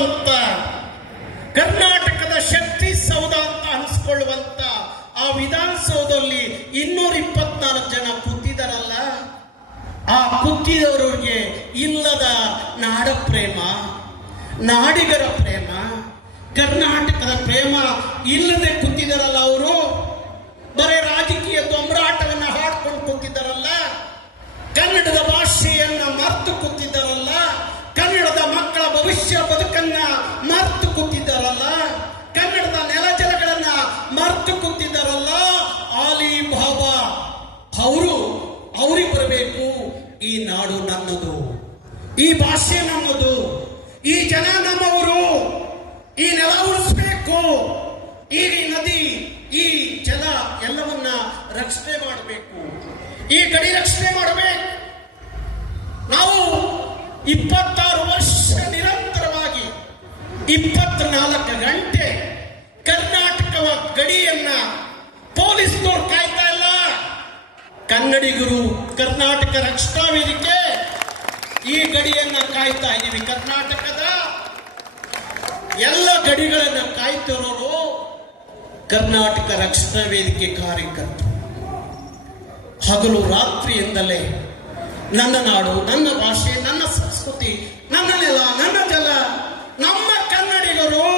ಇರುವಂತ ಕರ್ನಾಟಕದ ಶಕ್ತಿ ಸೌಧ ಅಂತ ಅನಿಸ್ಕೊಳ್ಳುವಂತ ಆ ವಿಧಾನಸೌಧದಲ್ಲಿ 224 ಜನ ಕೂತಿದಾರಲ್ಲ, ಆ ಕೂತಿದವರಿಗೆ ಇಲ್ಲದ ನಾಡ ಪ್ರೇಮ, ನಾಡಿಗರ ಪ್ರೇಮ, ಕರ್ನಾಟಕದ ಪ್ರೇಮ ಇಲ್ಲದೆ ಕೂತಿದಾರಲ್ಲ. ಅವರು ಬರೀ ರಾಜಕೀಯ ದೊಂಬರಾಟವನ್ನ ಹಾಡ್ಕೊಂಡು ಕೂತಿದ್ದಾರಲ್ಲ, ಕನ್ನಡದ ಭಾಷೆಯನ್ನ ಮರೆತು ಕೂತಿದ್ದಾರಲ್ಲ, ಕನ್ನಡದ ಮಕ್ಕಳ ಭವಿಷ್ಯ ಬದುಕನ್ನ ಮರೆತು ಕೂತಿದ್ದಾರಲ್ಲ, ಕನ್ನಡದ ನೆಲ ಜಲಗಳನ್ನ ಮರೆತು ಕೂತಿದ್ದಾರಲ್ಲ. ಆಲಿ ಬಾಬಾ ಅವ್ರಿಗೆ ಬರಬೇಕು. ಈ ನಾಡು ನನ್ನದು, ಈ ಭಾಷೆ ನನ್ನದು, ಈ ಜನ ನಮ್ಮವರು, ಈ ನೆಲ ಉಳಿಸ್ಬೇಕು, ಈ ನದಿ, ಈ ಜಲ ಎಲ್ಲವನ್ನ ರಕ್ಷಣೆ ಮಾಡಬೇಕು, ಈ ಗಡಿ ರಕ್ಷಣೆ ಮಾಡಬೇಕು. ನಾವು 26 ವರ್ಷ ನಿರಂತರವಾಗಿ 24 ಗಂಟೆ ಕರ್ನಾಟಕದ ಗಡಿಯನ್ನ ಪೊಲೀಸ್ನವ್ರು ಕಾಯ್ತಾ ಇಲ್ಲ. ಕನ್ನಡಿಗರು, ಕರ್ನಾಟಕ ರಕ್ಷಣಾ ವೇದಿಕೆ ಈ ಗಡಿಯನ್ನ ಕಾಯ್ತಾ ಇದೀವಿ. ಕರ್ನಾಟಕದ ಎಲ್ಲ ಗಡಿಗಳನ್ನ ಕಾಯ್ತಿರೋರು ಕರ್ನಾಟಕ ರಕ್ಷಣಾ ವೇದಿಕೆ ಕಾರ್ಯಕರ್ತರು. ಹಗಲು ರಾತ್ರಿಯಿಂದಲೇ ನನ್ನ ನಾಡು, ನನ್ನ ಭಾಷೆ, ನನ್ನ ಸಂಸ್ಕೃತಿ, ನನ್ನ ನೆಲ, ನನ್ನ ಜಲ, ನಮ್ಮ ಕನ್ನಡಿಗರು,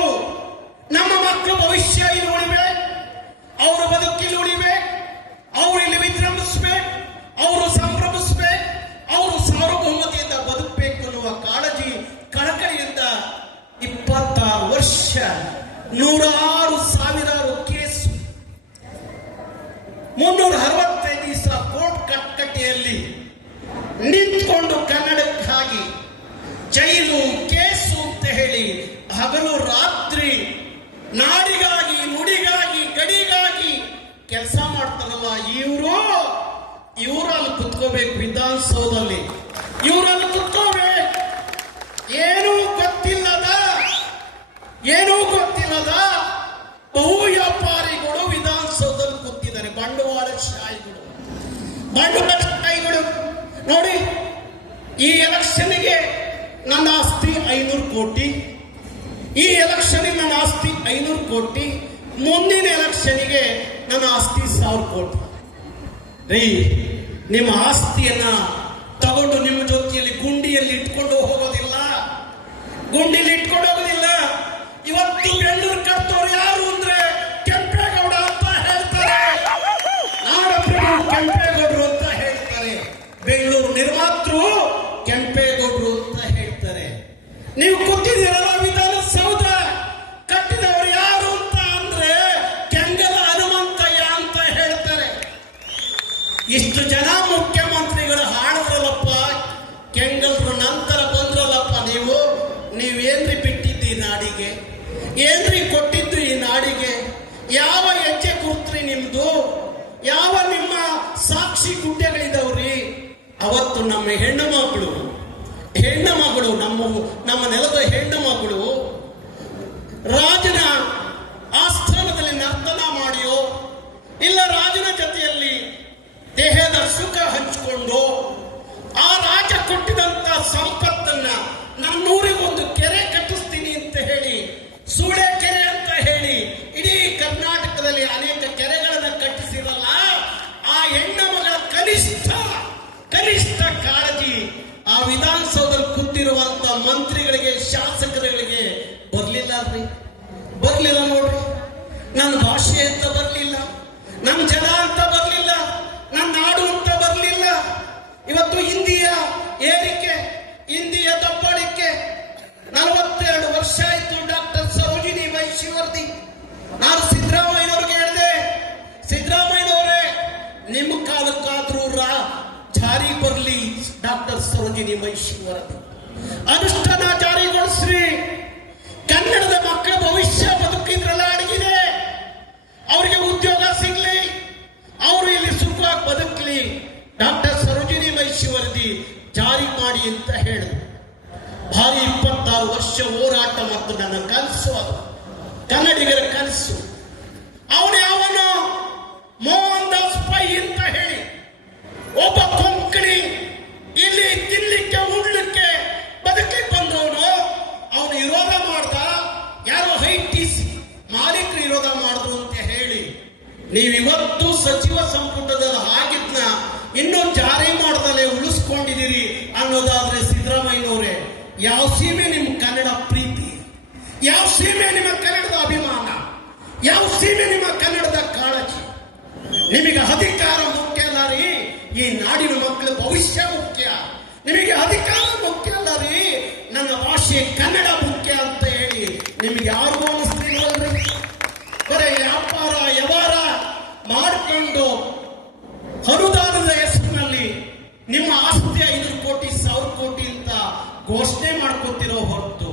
ನಮ್ಮ ಮಕ್ಕಳ ಭವಿಷ್ಯ ಇಲ್ಲಿ ಉಳಿಬೇಕು, ಅವರ ಬದುಕಿಲ್ಲಿ ಉಳಿಬೇಕು, ಅವರು ಇಲ್ಲಿ ವಿಜೃಂಭಿಸಬೇಕು, ಅವರು ಸಂಭ್ರಮಿಸಬೇಕು, ಅವರು ಸಾರ್ವಭೌಮತೆಯಿಂದ ಬದುಕಬೇಕು ಅನ್ನುವ ಕಾಳಜಿ, ಕಳಕಳಿಯಿಂದ 26 ವರ್ಷ 100,000 ಕೇಸು, 365 ದಿವಸ ಕೋರ್ಟ್ ಕಟ್ಟಕಟೆಯಲ್ಲಿ ನಿಂತ್ಕೊಂಡು ಕನ್ನಡಕ್ಕಾಗಿ ಜೈಲು, ಕೇಸು ಅಂತ ಹೇಳಿ ಹಗಲು ರಾತ್ರಿ ನಾಡಿಗಾಗಿ, ನುಡಿಗಾಗಿ, ಗಡಿಗಾಗಿ ಕೆಲಸ ಮಾಡ್ತಾರಲ್ಲ ಇವರು ಅಲ್ಲಿ ಕುತ್ಕೋಬೇಕು. ವಿಧಾನಸೌಧದಲ್ಲಿ ಇವರಲ್ಲಿ ಕುತ್ಕೋಬೇಕು. ಏನೂ ಗೊತ್ತಿಲ್ಲದ ಬಹು ವ್ಯಾಪಾರಿಗಳು ವಿಧಾನಸೌಧದಲ್ಲಿ ಕೂತಿದ್ದಾರೆ. ಬಂಡವಾಳಶಾಹಿಗಳು ನೋಡಿ. ಈ ಎಲೆಕ್ಷನ್ಗೆ ನನ್ನ ಆಸ್ತಿ 500 ಕೋಟಿ, ಈ ಎಲೆಕ್ಷನ್ ನನ್ನ ಆಸ್ತಿ 500 ಕೋಟಿ, ಮುಂದಿನ ಎಲೆಕ್ಷನ್ಗೆ ನನ್ನ ಆಸ್ತಿ 1000 ಕೋಟಿ. ರೀ, ನಿಮ್ಮ ಆಸ್ತಿಯನ್ನ ತಗೊಂಡು ನಿಮ್ಮ ಜೊತೆಯಲ್ಲಿ ಗುಂಡಿಯಲ್ಲಿ ಇಟ್ಕೊಂಡು ಹೋಗೋದಿಲ್ಲ. ಇವತ್ತು ಬೆಳ್ಳೂರು ಕರ್ತವ್ರು ಯಾರು ಅಂದ್ರೆ ಕೆಂಪೇಗೌಡ ಅಂತ ಹೇಳ್ತಾರೆ, ನಾಡಪ್ರಭು ಕೆಂಪೇಗೌಡರು ಅಂತ ಹೇಳ್ತಾರೆ, ಬೆಂಗಳೂರು ನಿರ್ಮಾತೃ ಕೆಂಪೇಗೌಡರು ಅಂತ ಹೇಳ್ತಾರೆ. ನೀವು ಕೂತಿದ್ದೀರಲ್ಲ ವಿಧಾನಸೌಧ, ಕಟ್ಟಿದವರು ಯಾರು ಅಂತ ಅಂದ್ರೆ ಕೆಂಗಲ ಹನುಮಂತಯ್ಯ ಅಂತ ಹೇಳ್ತಾರೆ. ಇಷ್ಟು ಜನ ಮುಖ್ಯಮಂತ್ರಿಗಳು ಹಾಡಿದ್ರಲ್ಲಪ್ಪ, ಕೆಂಗಲ್ರು ನಂತರ ಬಂದ್ರಲ್ಲಪ್ಪ. ನೀವೇನ್ರಿ ಬಿಟ್ಟಿದ್ದು ಈ ನಾಡಿಗೆ? ಏನ್ರಿ ಕೊಟ್ಟಿದ್ದು ಈ ನಾಡಿಗೆ? ಯಾವ ಹೆಜ್ಜೆ ಗುರುತ್ರಿ ನಿಮ್ದು? ಯಾವ ನಿಮ್ಮ ಸಾಕ್ಷಿ ಗುಡ್ಡೆಗಳಿದವ್ರಿ? ಅವತ್ತು ನಮ್ಮ ಹೆಣ್ಣು ಮಗಳು ನಮ್ಮ ನೆಲದ ಹೆಣ್ಣು ಮಗಳು ರಾಜನ ಆಸ್ಥಾನದಲ್ಲಿ ನರ್ತನ ಮಾಡಿಯೋ, ಇಲ್ಲ ರಾಜನ ಜೊತೆಯಲ್ಲಿ ದೇಹದ ಸುಖ ಹಂಚಿಕೊಂಡು ಆ ರಾಜ ಕೊಟ್ಟಿದಂತ ಸಂಪತ್ತನ್ನ ನನ್ನೂರಿಗೊಂದು ಕೆರೆ ಕಟ್ಟಿಸ್ತೀನಿ ಅಂತ ಹೇಳಿ, ಸೂಳೆ ಕೆರೆ ಅಂತ ಹೇಳಿ ಇಡೀ ಕರ್ನಾಟಕದಲ್ಲಿ ಅನೇಕ ಕೆರೆಗಳನ್ನ ಕಟ್ಟಿಸಿರಲ್ಲ. ಆ ಹೆಣ್ಣು ಮಗಳ ಕನಿಷ್ಠ ಕಾಳಜಿ ಆ ವಿಧಾನಸೌಧದಲ್ಲಿ ಕೂತಿರುವಂತ ಮಂತ್ರಿಗಳಿಗೆ, ಶಾಸಕರುಗಳಿಗೆ ಬರ್ಲಿಲ್ಲ ನೋಡ್ರಿ. ನನ್ನ ಭಾಷೆ ಅಂತ ಬರ್ಲಿಲ್ಲ, ನನ್ನ ಜನ ಅಂತ ಬರ್ಲಿಲ್ಲ, ನನ್ನ ನಾಡು ಅಂತ ಬರ್ಲಿಲ್ಲ. ಇವತ್ತು ಹಿಂದಿಯ ಏರಿಕೆ, ಹಿಂದಿಯ ದಬ್ಬಾಳಿಕೆ 42 ವರ್ಷ ಆಯ್ತು. ಡಾಕ್ಟರ್ ಸರೋಜಿನಿ ಮಹಿಷಿವರ್ದಿ, ನಾನು ಸಿದ್ದರಾಮಯ್ಯನವ್ರಿಗೆ ಹೇಳಿದೆ, ಸಿದ್ದರಾಮಯ್ಯನವರೇ ನಿಮ್ಮ ಕಾಲಕ್ಕಾದ್ರೂ ಜಾರಿ ಬರಲಿ ಡಾಕ್ಟರ್ ಸರೋಜಿನಿ ಮಹಿಷಿವರ್ದಿ, ಅನುಷ್ಠಾನ ಜಾರಿಗೊಳಿಸ್ರಿ. ಕನ್ನಡದ ಮಕ್ಕಳ ಭವಿಷ್ಯ ಬದುಕಿದ್ರಲ್ಲ ಅಡಗಿದೆ, ಅವರಿಗೆ ಉದ್ಯೋಗ ಸಿಗ್ಲಿ, ಅವರು ಇಲ್ಲಿ ಸುಖವಾಗಿ ಬದುಕಲಿ. ಡಾಕ್ಟರ್ ಸರೋಜಿನಿ ಮಹಿಷಿವರ್ದಿ ಜಾರಿ ಮಾಡಿ ಅಂತ ಹೇಳಿದ್ರು. ಭಾರಿ 26 ವರ್ಷ ಹೋರಾಟ ಮತ್ತು ನನ್ನ ಕನಸು, ಅದು ಕನ್ನಡಿಗರ ಕನಸು. ಅವನು ಮೋಹನ್ ದಾಸ್ ಪೈ ಅಂತ ಹೇಳಿ ಒಬ್ಬ ಕೊಂಕಣಿ ಇಲ್ಲಿ ತಿನ್ಲಿಕ್ಕೆ, ಉಣ್ಲಿಕ್ಕೆ, ಬದುಕಲಿಕ್ಕೆ ಬಂದವನು. ಅವನು ವಿರೋಧ ನೀವಿವತ್ತು ಸಚಿವ ಸಂಪುಟದಲ್ಲಿ ಆಗಿದ್ನ ಇನ್ನೂ ಜಾರಿ ಮಾಡದಲ್ಲೇ ಉಳಿಸ್ಕೊಂಡಿದ್ದೀರಿ ಅನ್ನೋದಾದ್ರೆ ಸಿದ್ದರಾಮಯ್ಯನವರೇ, ಯಾವ ಸೀಮೆ ನಿಮ್ಮ ಕನ್ನಡ ಪ್ರೀತಿ, ಯಾವ ಸೀಮೆ ನಿಮ್ಮ ಕನ್ನಡದ ಅಭಿಮಾನ, ಯಾವ ಸೀಮೆ ನಿಮ್ಮ ಕನ್ನಡದ ಕಾಳಜಿ? ನಿಮಗೆ ಅಧಿಕಾರ ಮುಖ್ಯ ಅಲ್ಲ ರೀ, ಈ ನಾಡಿನ ಮಕ್ಕಳ ಭವಿಷ್ಯ ಮುಖ್ಯ. ನಿಮಗೆ ಅಧಿಕಾರ ಮುಖ್ಯ ಅಲ್ಲ ರೀ, ನನ್ನ ಭಾಷೆ ಕನ್ನಡ ಮುಖ್ಯ ಅಂತ ಹೇಳಿ ನಿಮ್ಗೆ ಯಾರಿಗೂ ಅನಿಸ್ತಿಲ್ವಲ್ರಿ? ಬರೀ ವ್ಯಾಪಾರ ವ್ಯವಹಾರ ಮಾಡಿಕೊಂಡು ಅನುದಾನದ ಹೆಸರಿನಲ್ಲಿ ನಿಮ್ಮ ಆಸ್ತಿ 5 ಕೋಟಿ 1000 ಕೋಟಿ ಅಂತ ಘೋಷಣೆ ಮಾಡ್ಕೊತಿರೋ ಹೊರತು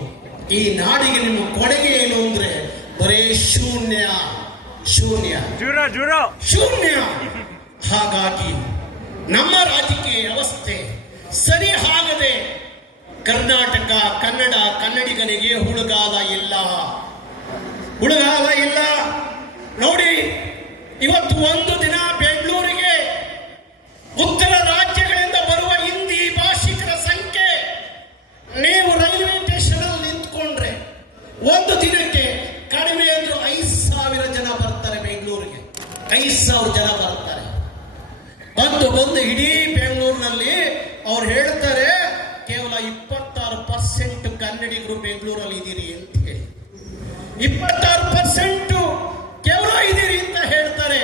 ಈ ನಾಡಿಗೆ ನಿಮ್ಮ ಕೊಡುಗೆ ಏನು ಅಂದ್ರೆ ಬರೇ ಶೂನ್ಯ ಶೂನ್ಯ ಶೂನ್ಯ. ಹಾಗಾಗಿ ನಮ್ಮ ರಾಜಕೀಯ ವ್ಯವಸ್ಥೆ ಸರಿ ಆಗದೆ ಕರ್ನಾಟಕ ಕನ್ನಡ ಕನ್ನಡಿಗನಿಗೆ ಹುಳುಗಾಲ ಇಲ್ಲ, ಹುಳುಗಾಲ ಇಲ್ಲ. ನೋಡಿ, ಇವತ್ತು ಒಂದು ದಿನ ಬೆಂಗಳೂರಿಗೆ ಉತ್ತರ ರಾಜ್ಯಗಳಿಂದ ಬರುವ ಹಿಂದಿ ಭಾಷಿಕರ ಸಂಖ್ಯೆ ನೀವು ರೈಲ್ವೆ ಸ್ಟೇಷನ್ ಅಲ್ಲಿ ನಿಂತ್ಕೊಂಡ್ರೆ ಒಂದು ದಿನಕ್ಕೆ ಕಡಿಮೆ ಅಂದ್ರೂ 5,000 ಜನ ಬರ್ತಾರೆ ಬೆಂಗಳೂರಿಗೆ. 5,000 ಜನ ಬರ್ತಾರೆ. ಬಂದು ಇಡೀ ಬೆಂಗಳೂರಿನಲ್ಲಿ ಅವ್ರು ಹೇಳ್ತಾರೆ ಕೇವಲ 26% ಕನ್ನಡಿಗರು ಬೆಂಗಳೂರಲ್ಲಿ ಇದ್ದೀರಿ ಅಂತ ಹೇಳಿ. 26% ಕೇವಲ ಇದ್ದೀರಿ ಅಂತ ಹೇಳ್ತಾರೆ.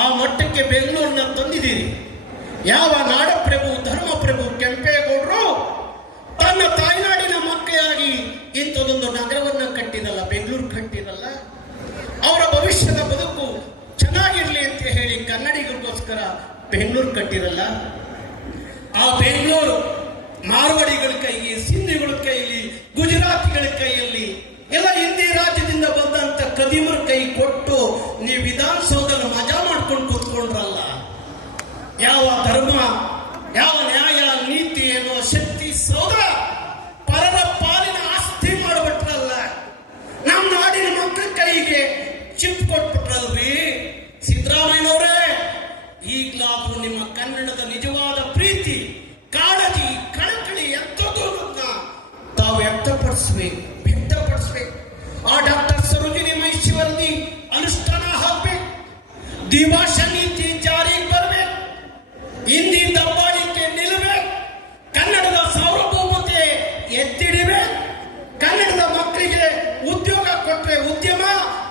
ಆ ಮಟ್ಟಕ್ಕೆ ಬೆಂಗಳೂರನ್ನ ತಂದಿದ್ದೀರಿ. ಯಾವ ನಾಡಪ್ರಭು ಧರ್ಮಪ್ರಭು ಕೆಂಪೇಗೌಡರು ತನ್ನ ತಾಯ್ನಾಡಿನ ಮಕ್ಕಳಾಗಿ ಇಂಥದೊಂದು ನಗರವನ್ನ ಕಟ್ಟಿದಲ್ಲ, ಬೆಂಗಳೂರು ಕಟ್ಟಿದಲ್ಲ. ಅವರ ಭವಿಷ್ಯದ ಬದುಕು ಚೆನ್ನಾಗಿರ್ಲಿ ಅಂತ ಹೇಳಿ ಕನ್ನಡಿಗರಿಗೋಸ್ಕರ ಬೆಂಗಳೂರು ಕಟ್ಟಿರಲ್ಲ. ಆ ಬೆಂಗಳೂರು ಮಾರ್ವಾಡಿಗಳ ಕೈಗೆ, ಸಿಂಧಿಗಳ ಕೈಯಲ್ಲಿ, ಗುಜರಾತಿಗಳ ಕೈಯಲ್ಲಿ, ಎಲ್ಲ ಹಿಂದಿ ರಾಜ್ಯದಿಂದ ಬಂದಂತ ಕದಿಮರ ಕೈ ಕೊಟ್ಟು ನೀವು ವಿಧಾನಸೌಧದಲ್ಲಿ ಮಜಾ ಮಾಡ್ಕೊಂಡು ಕೂತ್ಕೊಂಡ್ರಲ್ಲ. ಯಾವ ಧರ್ಮ, ಯಾವ ನ್ಯಾಯ ನೀತಿ ಎನ್ನುವ ಶಕ್ತಿ ಸೌಧ ಪರರ ಪಾಲಿನ ಆಸ್ತಿ ಮಾಡಿಬಿಟ್ರಲ್ಲ. ನಮ್ಮ ನಾಡಿನ ಮಕ್ಕಳ ಕೈಗೆ ಚಿಪ್ ಕೊಟ್ಬಿಟ್ರಲ್ರಿ ಸಿದ್ದರಾಮಯ್ಯನವರೇ. ಈಗಲಾದ್ರೂ ನಿಮ್ಮ ಕನ್ನಡದ ನಿಜವಾದ ಪ್ರೀತಿ, ಕಾಳಜಿ, ಕಳಕಳಿ ಎಂಥದನ್ನ ತಾವು ವ್ಯಕ್ತಪಡಿಸ್ಬೇಕು. ಆ ಡಾಕ್ಟರ್ ಸರೋಜಿನಿ ಮಹಿಷಿ ವರದಿ ಅನುಷ್ಠಾನ ಆಗ್ಬೇಕು, ದ್ವಿಭಾಷಾ ನೀತಿ ಜಾರಿಗೆ ಬರಬೇಕು, ಹಿಂದಿ ದಬ್ಬಾಳಿಕೆ ನಿಲ್ಲಬೇಕು, ಕನ್ನಡದ ಸಾರ್ವಭೌಮತೆ ಎತ್ತಿಡಿಬೇಕು, ಕನ್ನಡದ ಮಕ್ಕಳಿಗೆ ಉದ್ಯೋಗ ಕೊಟ್ಟರೆ ಉದ್ಯಮ,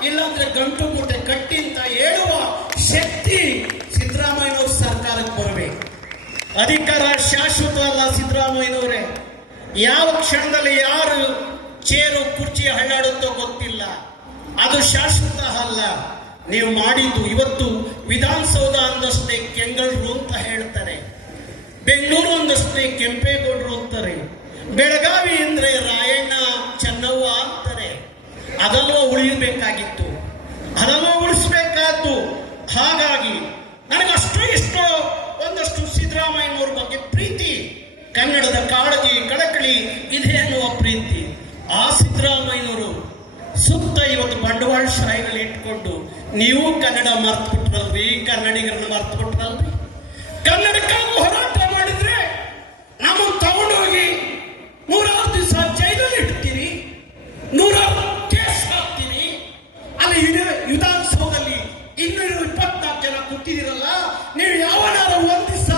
ಇಲ್ಲಾಂದ್ರೆ ಗಂಟು ಮೂಟೆ ಕಟ್ಟಿ ಅಂತ ಹೇಳುವ ಶಕ್ತಿ ಸಿದ್ದರಾಮಯ್ಯನವ್ರ ಸರ್ಕಾರಕ್ಕೆ ಬರಬೇಕು. ಅಧಿಕಾರ ಶಾಶ್ವತ ಅಲ್ಲ ಸಿದ್ದರಾಮಯ್ಯನವರೇ. ಯಾವ ಕ್ಷಣದಲ್ಲಿ ಯಾರು ಚೇರು ಕುರ್ಚಿ ಹಳ್ಳಾಡುತ್ತೋ ಗೊತ್ತಿಲ್ಲ. ಅದು ಶಾಶ್ವತ ಅಲ್ಲ. ನೀವು ಮಾಡಿದ್ದು ಇವತ್ತು ವಿಧಾನಸೌಧ ಅಂದಷ್ಟೇ ಕೆಂಗಳ್ರು ಅಂತ ಹೇಳ್ತಾರೆ, ಬೆಂಗಳೂರು ಅಂದಷ್ಟೇ ಕೆಂಪೇಗೌಡರು ಅಂತಾರೆ, ಬೆಳಗಾವಿ ಅಂದ್ರೆ ರಾಯಣ್ಣ ಚೆನ್ನವ್ವ ಅಂತಾರೆ. ಅದೆಲ್ಲೋ ಉಳಿಯಬೇಕಾಗಿತ್ತು, ಅದೆಲ್ಲೋ ಉಳಿಸಬೇಕಾದ್ದು. ಹಾಗಾಗಿ ನನಗಷ್ಟು ಇಷ್ಟೋ ಒಂದಷ್ಟು ಸಿದ್ದರಾಮಯ್ಯನವ್ರ ಬಗ್ಗೆ ಪ್ರೀತಿ, ಕನ್ನಡದ ಕಾಳಜಿ ಕಳಕಳಿ ಇದೆ ಅನ್ನುವ ಪ್ರೀತಿ. ಆ ಸಿದ್ದರಾಮಯ್ಯನವರು ಸುತ್ತ ಇವತ್ತು ಬಂಡವಾಳಶಾಹಿನಲ್ಲಿ ಇಟ್ಕೊಂಡು ನೀವು ಕನ್ನಡ ಮರ್ತು ಬಿಟ್ರಲ್ರಿ, ಕನ್ನಡಿಗರನ್ನ ಮರ್ತು ಬಿಟ್ರಲ್ರಿ. ಕನ್ನಡಕ್ಕಾಗಿ ಹೋರಾಟ ಮಾಡಿದ್ರೆ ನಮ್ಮನ್ನು ತಗೊಂಡೋಗಿ 100 ದಿವಸ ಜೈಲಲ್ಲಿ ಇಡ್ತೀರಿ, 100 ಕೇಸ್ ಹಾಕ್ತೀರಿ. ಅಲ್ಲಿ ವಿಧಾನಸೌಧದಲ್ಲಿ 224 ಜನ ಕೂತಿದ್ದೀರಲ್ಲ, ನೀವು ಯಾವನಾದ್ರೂ ಒಂದ್ ದಿವಸ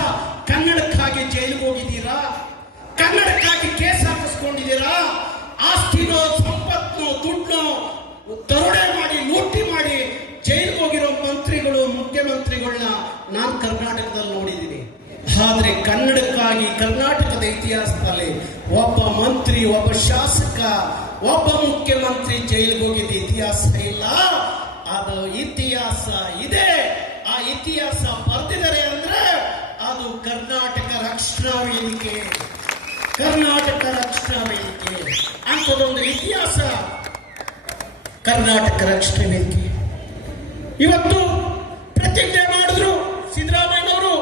ಕನ್ನಡಕ್ಕಾಗಿ ಜೈಲಿಗೆ ಹೋಗಿದ್ದೀರಾ? ಕನ್ನಡಕ್ಕಾಗಿ ಕೇಸ್ ಹಾಕಿಸ್ಕೊಂಡಿದ್ದೀರಾ? ಆಸ್ತಿನೋ ಸಂಪತ್ನೋ ದುಡ್ಡೋ ದರೋಡೆ ಮಾಡಿ ಲೂಟಿ ಮಾಡಿ ಜೈಲಿಗೆ ಹೋಗಿರೋ ಮಂತ್ರಿಗಳು, ಮುಖ್ಯಮಂತ್ರಿಗಳನ್ನ ನಾನು ಕರ್ನಾಟಕದಲ್ಲಿ ನೋಡಿದ್ದೀನಿ. ಆದ್ರೆ ಕನ್ನಡಕ್ಕಾಗಿ ಕರ್ನಾಟಕದ ಇತಿಹಾಸದಲ್ಲಿ ಒಬ್ಬ ಮಂತ್ರಿ, ಒಬ್ಬ ಶಾಸಕ, ಒಬ್ಬ ಮುಖ್ಯಮಂತ್ರಿ ಜೈಲಿಗೆ ಹೋಗಿದ್ದ ಇತಿಹಾಸ ಇಲ್ಲ. ಅದು ಇತಿಹಾಸ ಇದೆ. ಆ ಇತಿಹಾಸ ಬರ್ತಿದ್ದಾರೆ ಅಂದ್ರೆ ಅದು ಕರ್ನಾಟಕ ರಕ್ಷಣಾ ವೇದಿಕೆ, ಕರ್ನಾಟಕ ರಕ್ಷಣಾ ವೇದಿಕೆ ಅಂಥದೊಂದು ಇತಿಹಾಸ ಕರ್ನಾಟಕ ರಕ್ಷಣಾ ವೇದಿಕೆ. ಇವತ್ತು ಪ್ರತಿಜ್ಞೆ ಮಾಡಿದ್ರು ಸಿದ್ದರಾಮಯ್ಯನವರು.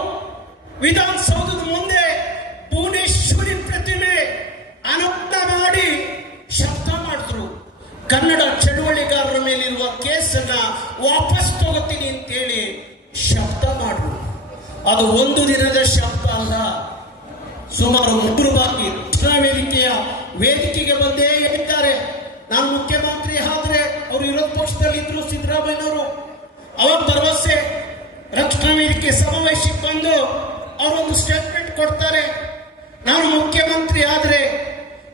ವಿಧಾನಸೌಧದ ಮುಂದೆ ಭುವನೇಶ್ವರಿ ಪ್ರತಿಮೆ ಅನಾವರಣ ಮಾಡಿ ಶಬ್ದ ಮಾಡಿದ್ರು. ಕನ್ನಡ ಚಳುವಳಿಗಾರರ ಮೇಲಿರುವ ಕೇಸನ್ನ ವಾಪಸ್ ತಗೋತೀನಿ ಅಂತೇಳಿ ಶಬ್ದ ಮಾಡಿದ್ರು. ಅದು ಒಂದು ದಿನದ ಶಬ್ದ ಅಲ್ಲ, ಸುಮಾರು 3 ಬಾರಿ ರಕ್ಷಣಾ ವೇದಿಕೆಯ ವೇದಿಕೆಗೆ ಬಂದೇ ಹೇಳಿದ್ದಾರೆ. ನಾನು ಮುಖ್ಯಮಂತ್ರಿ ಆದ್ರೆ ಅವರು ವಿರೋಧ ಪಕ್ಷದಲ್ಲಿ ಇದ್ರು ಸಿದ್ದರಾಮಯ್ಯನವರು. ಅವಾಗ ಭರವಸೆ ವೇದಿಕೆ ಸಮಾವೇಶಕ್ಕೆ ಬಂದು ಅವರೊಂದು ಸ್ಟೇಟ್ಮೆಂಟ್ ಕೊಡ್ತಾರೆ. ನಾನು ಮುಖ್ಯಮಂತ್ರಿ ಆದ್ರೆ,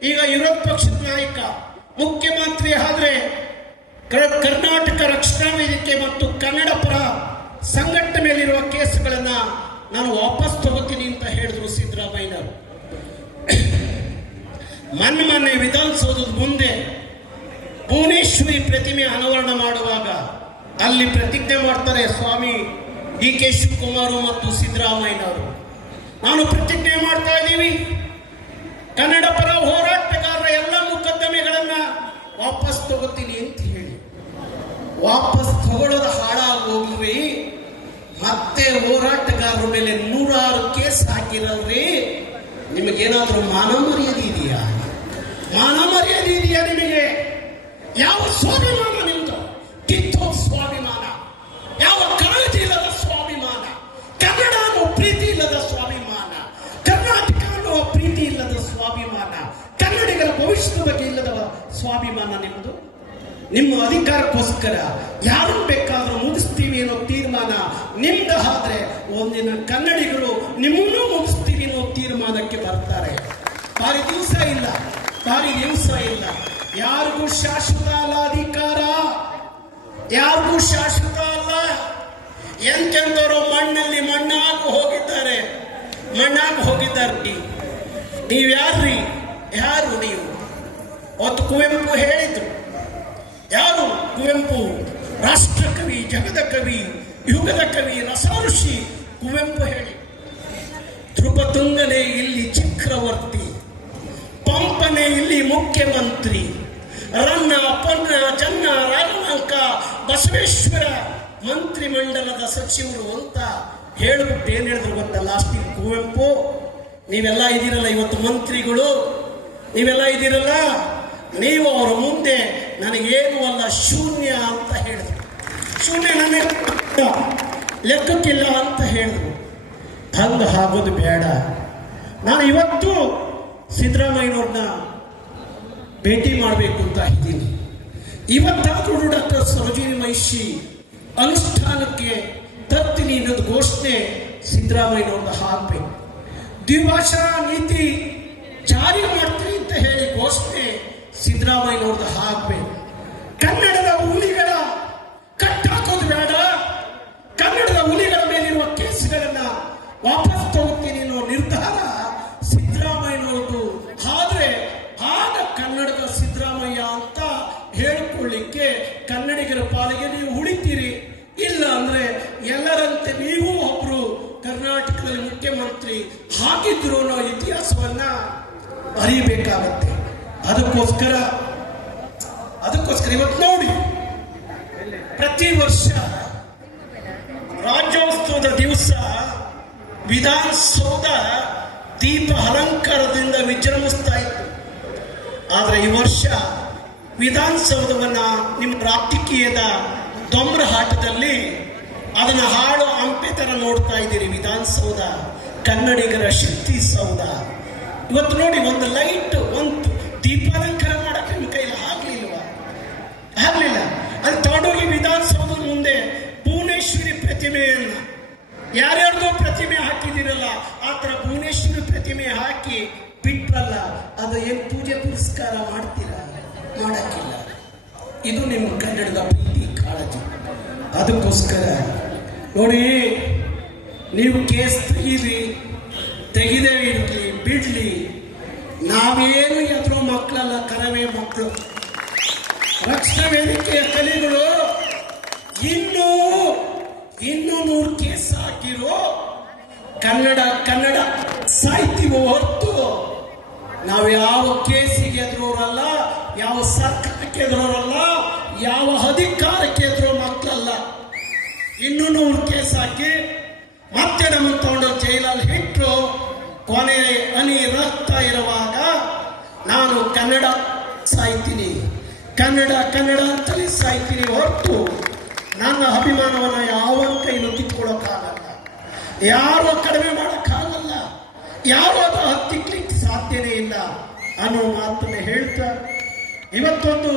ಈಗ ವಿರೋಧ ಪಕ್ಷದ ನಾಯಕ ಮುಖ್ಯಮಂತ್ರಿ ಆದ್ರೆ ಕರ್ನಾಟಕ ರಕ್ಷಣಾ ವೇದಿಕೆ ಮತ್ತು ಕನ್ನಡ ಪರ ಸಂಘಟನೆ ಮೇಲಿರುವ ಕೇಸುಗಳನ್ನ ನಾನು ವಾಪಸ್ ತಗೋತೀನಿ ಅಂತ ಹೇಳಿದ್ರು ಸಿದ್ದರಾಮಯ್ಯನವರು. ಮೊನ್ನೆ ವಿಧಾನಸೌಧದ ಮುಂದೆ ಭುವನೇಶ್ವರಿ ಪ್ರತಿಮೆ ಅನಾವರಣ ಮಾಡುವಾಗ ಅಲ್ಲಿ ಪ್ರತಿಜ್ಞೆ ಮಾಡ್ತಾರೆ ಸ್ವಾಮಿ ಡಿ ಕೆ ಶಿವಕುಮಾರ್ ಮತ್ತು ಸಿದ್ದರಾಮಯ್ಯನವರು. ನಾನು ಪ್ರತಿಜ್ಞೆ ಮಾಡ್ತಾ ಇದ್ದೀವಿ, ಕನ್ನಡ ಪರ ಹೋರಾಟಗಾರರ ಎಲ್ಲ ಮೊಕದ್ದಮೆಗಳನ್ನ ವಾಪಸ್ ತಗೋತೀನಿ ಅಂತ ಹೇಳಿ. ವಾಪಸ್ ತಗೊಳ್ಳೋದು ಹಾಳಾಗೋಗ್ರಿ, ಮತ್ತೆ ಹೋರಾಟಗಾರರ ಮೇಲೆ 106 ಕೇಸ್ ಹಾಕಿರಲ್ರಿ. ನಿಮಗೇನಾದ್ರೂ ಮಾನ ಮರ್ಯಾದೆ ಇದೆಯಾ? ಮಾನ ಮರ್ಯಾದೆ ಇದೆಯಾ ನಿಮಗೆ? ಯಾವ ಸ್ವಾಭಿಮಾನ ನಿಮ್ದು? ಕಿತ್ತೋದ ಸ್ವಾಭಿಮಾನ, ಯಾವ ಕಾಳಜಿ ಇಲ್ಲದ ಸ್ವಾಭಿಮಾನ, ಕನ್ನಡ ಅನ್ನೋ ಪ್ರೀತಿ ಇಲ್ಲದ ಸ್ವಾಭಿಮಾನ, ಕರ್ನಾಟಕ ಅನ್ನೋ ಪ್ರೀತಿ ಇಲ್ಲದ ಸ್ವಾಭಿಮಾನ, ಕನ್ನಡಿಗರ ಭವಿಷ್ಯದ ಬಗ್ಗೆ ಇಲ್ಲದ ಸ್ವಾಭಿಮಾನ ನಿಮ್ಮದು. ನಿಮ್ಮ ಅಧಿಕಾರಕ್ಕೋಸ್ಕರ ಯಾರು ಬೇಕಾದ್ರೂ ಮುಗಿಸ್ತೀವಿ ಅನ್ನೋ ತೀರ್ಮಾನ ನಿಮ್ದು ಆದ್ರೆ ಒಂದಿನ ಕನ್ನಡಿಗರು ನಿಮ್ಮನ್ನೂ ಮುಗಿಸ್ತೀವಿ ಅನ್ನೋ ತೀರ್ಮಾನಕ್ಕೆ ಬರ್ತಾರೆ. ಭಾರಿ ದಿವಸ ಇಲ್ಲ. ಯಾರಿಗೂ ಶಾಶ್ವತ ಅಲ್ಲ ಅಧಿಕಾರ, ಯಾರಿಗೂ ಶಾಶ್ವತ ಅಲ್ಲ. ಎಂತೆಂದವರು ಮಣ್ಣಲ್ಲಿ ಮಣ್ಣಾಗಿ ಹೋಗಿದ್ದಾರೆ. ನೀವ್ಯಾರ್ರಿ? ಯಾರು ನೀವು? ಅವತ್ತು ಕುವೆಂಪು ಹೇಳಿದ್ರು. ಯಾರು ಕುವೆಂಪು? ರಾಷ್ಟ್ರಕವಿ, ಜಗದ ಕವಿ, ಯುಗದ ಕವಿ, ರಸಋಷಿ ಕುವೆಂಪು ಹೇಳಿ, ಧ್ರುಪತುಂಗನೇ ಇಲ್ಲಿ ಚಕ್ರವರ್ತಿ, ಪಂಪನೆ ಇಲ್ಲಿ ಮುಖ್ಯಮಂತ್ರಿ, ರನ್ನ ಪನ್ನ ಜನ್ನ ರಾಘವಾಂಕ ಬಸವೇಶ್ವರ ಮಂತ್ರಿಮಂಡಲದ ಸಚಿವರು ಅಂತ ಹೇಳ್ಬಿಟ್ಟು ಏನ್ ಹೇಳಿದ್ರು ಗೊತ್ತಾ ಲಾಸ್ಟಿಗೆ ಕುವೆಂಪು? ನೀವೆಲ್ಲ ಇದ್ದೀರಲ್ಲ ಇವತ್ತು ಮಂತ್ರಿಗಳು, ನೀವೆಲ್ಲ ಇದ್ದೀರಲ್ಲ, ನೀವು ಅವರ ಮುಂದೆ ನನಗೇನು ಅಲ್ಲ ಶೂನ್ಯ ಅಂತ ಹೇಳಿದ್ರು. ಶೂನ್ಯ ನನಗೆ ಲೆಕ್ಕಕ್ಕಿಲ್ಲ ಅಂತ ಹೇಳಿದ್ರು. ಹಂಗ ಆಗೋದು ಬೇಡ. ನಾನು ಇವತ್ತು ಸಿದ್ದರಾಮಯ್ಯನವ್ರನ್ನ ಭೇಟಿ ಮಾಡಬೇಕು ಅಂತ ಇದ್ದೀನಿ. ಇವತ್ತಾದ್ರೂ ಡಾಕ್ಟರ್ ಸರೋಜಿನಿ ಮಹಿಷಿ ಅನುಷ್ಠಾನಕ್ಕೆ ತರ್ತೀನಿ ಅನ್ನೋದು ಘೋಷಣೆ ಸಿದ್ದರಾಮಯ್ಯನವ್ರನ್ನ ಹಾಕಬೇಕು. ದ್ವಿಭಾಷಾ ನೀತಿ ಜಾರಿ ಮಾಡ್ತೀನಿ ಅಂತ ಹೇಳಿ ಘೋಷಣೆ ಸಿದ್ದರಾಮಯ್ಯನವ್ರದ್ದು ಹಾಕಬೇಕು. ಕನ್ನಡದ ಹುಲಿಗಳ ಕಟ್ಟಾಕೋದು ಬೇಡ. ಕನ್ನಡದ ಹುಲಿಗಳ ಮೇಲಿರುವ ಕೇಸುಗಳನ್ನ ವಾಪಸ್ ತಗೋತೀನಿ ಅನ್ನೋ ನಿರ್ಧಾರ ಸಿದ್ದರಾಮಯ್ಯನವ್ರದ್ದು ಆದ್ರೆ ಆಗ ಕನ್ನಡದ ಸಿದ್ದರಾಮಯ್ಯ ಅಂತ ಹೇಳ್ಕೊಳ್ಳಿಕ್ಕೆ ಕನ್ನಡಿಗರ ಪಾಲಿಗೆ ನೀವು ಉಳಿತೀರಿ. ಇಲ್ಲ ಅಂದ್ರೆ ಎಲ್ಲರಂತೆ ನೀವು ಒಬ್ರು ಕರ್ನಾಟಕದಲ್ಲಿ ಮುಖ್ಯಮಂತ್ರಿ ಹಾಕಿದ್ರು ಅನ್ನೋ ಇತಿಹಾಸವನ್ನ ಅರಿಬೇಕಾಗತ್ತೆ. ಅದಕ್ಕೋಸ್ಕರ ಇವತ್ತು ನೋಡಿ, ಪ್ರತಿ ವರ್ಷ ರಾಜ್ಯೋತ್ಸವದ ದಿವಸ ವಿಧಾನಸೌಧ ದೀಪ ಅಲಂಕಾರದಿಂದ ವಿಜೃಂಭಿಸ್ತಾ ಇತ್ತು. ಆದ್ರೆ ಈ ವರ್ಷ ವಿಧಾನಸೌಧವನ್ನ ನಿಮ್ಮ ರಾಜಕೀಯದ ದೊಂಬರಹಾಟದಲ್ಲಿ ಅದನ್ನ ಹಾಳು ಹಂಪೆ ತರ ನೋಡ್ತಾ ಇದ್ದೀರಿ. ವಿಧಾನಸೌಧ ಕನ್ನಡಿಗರ ಶಕ್ತಿ ಸೌಧ. ಇವತ್ತು ನೋಡಿ, ಒಂದು ಲೈಟ್, ಒಂದು ದೀಪಾಲಂಕಾರ ಮಾಡಕ್ಕೆ ನಿಮ್ಮ ಕೈಲಿ ಆಗ್ಲಿಲ್ಲ. ಅದು ತಗೊಂಡೋಗಿ ವಿಧಾನಸೌಧದ ಮುಂದೆ ಭುವನೇಶ್ವರಿ ಪ್ರತಿಮೆಯನ್ನ, ಯಾರ್ಯಾರ್ದೋ ಪ್ರತಿಮೆ ಹಾಕಿದಿರಲ್ಲ ಆ ತರ ಭುವನೇಶ್ವರಿ ಪ್ರತಿಮೆ ಹಾಕಿ ಬಿಟ್ರಲ್ಲ, ಅದು ಏನ್ ಪೂಜೆ ಪುರಸ್ಕಾರ ಮಾಡ್ತೀರಾ? ಮಾಡಕ್ಕಿಲ್ಲ. ಇದು ನಿಮ್ಮ ಕನ್ನಡದ ಪ್ರೀತಿ, ಕಾಳಜಿ. ಅದಕ್ಕೋಸ್ಕರ ನೋಡಿ, ನೀವು ಕೇಸ್ ತೆಗಿದೇ ಇಡ್ಲಿ ಬಿಡ್ಲಿ, ನಾವೇನು ಎದುರು ಮಕ್ಕಳಲ್ಲ, ಕರವೇ ಮಕ್ಕಳು. ರಕ್ಷಣಾ ವೇದಿಕೆಯ ಕಲಿಗಳು ಇನ್ನೂ 100 ಕೇಸ್ ಹಾಕಿರೋ ಕನ್ನಡ ಸಾಹಿತ್ಯವೋ ಹೊರತು ನಾವು ಯಾವ ಕೇಸಿಗೆ ಎದುರೋರಲ್ಲ, ಯಾವ ಸರ್ಕಾರಕ್ಕೆ ಎದುರೋರಲ್ಲ, ಯಾವ ಅಧಿಕಾರಕ್ಕೆ ಎದುರೋ ಮಕ್ಕಳಲ್ಲ. 100 ಕೇಸ್ ಹಾಕಿ ಮತ್ತೆ ನಮ್ಮ ತಗೊಂಡು ಜೈಲಲ್ಲಿ ಇಟ್ಟರು. ಕೊನೆ ಹನಿ ರಕ್ತ ಇರುವಾಗ ನಾನು ಕನ್ನಡ ಸಾಯ್ತೀನಿ, ಕನ್ನಡ ಅಂತಲೇ ಸಾಯ್ತೀನಿ ಹೊರತು ನನ್ನ ಅಭಿಮಾನವನ್ನ ಯಾವ ಕೈಲೂ ಕಿತ್ಕೊಳ್ಳೋಕ್ಕಾಗಲ್ಲ, ಯಾರು ಕಡಿಮೆ ಮಾಡೋಕ್ಕಾಗಲ್ಲ, ಯಾರು ಅದು ಹತ್ತಿಕ್ಲಿಕ್ಕೆ ಸಾಧ್ಯನೇ ಇಲ್ಲ ಅನ್ನೋ ಮಾತನ್ನು ಹೇಳ್ತಾ ಇವತ್ತೊಂದು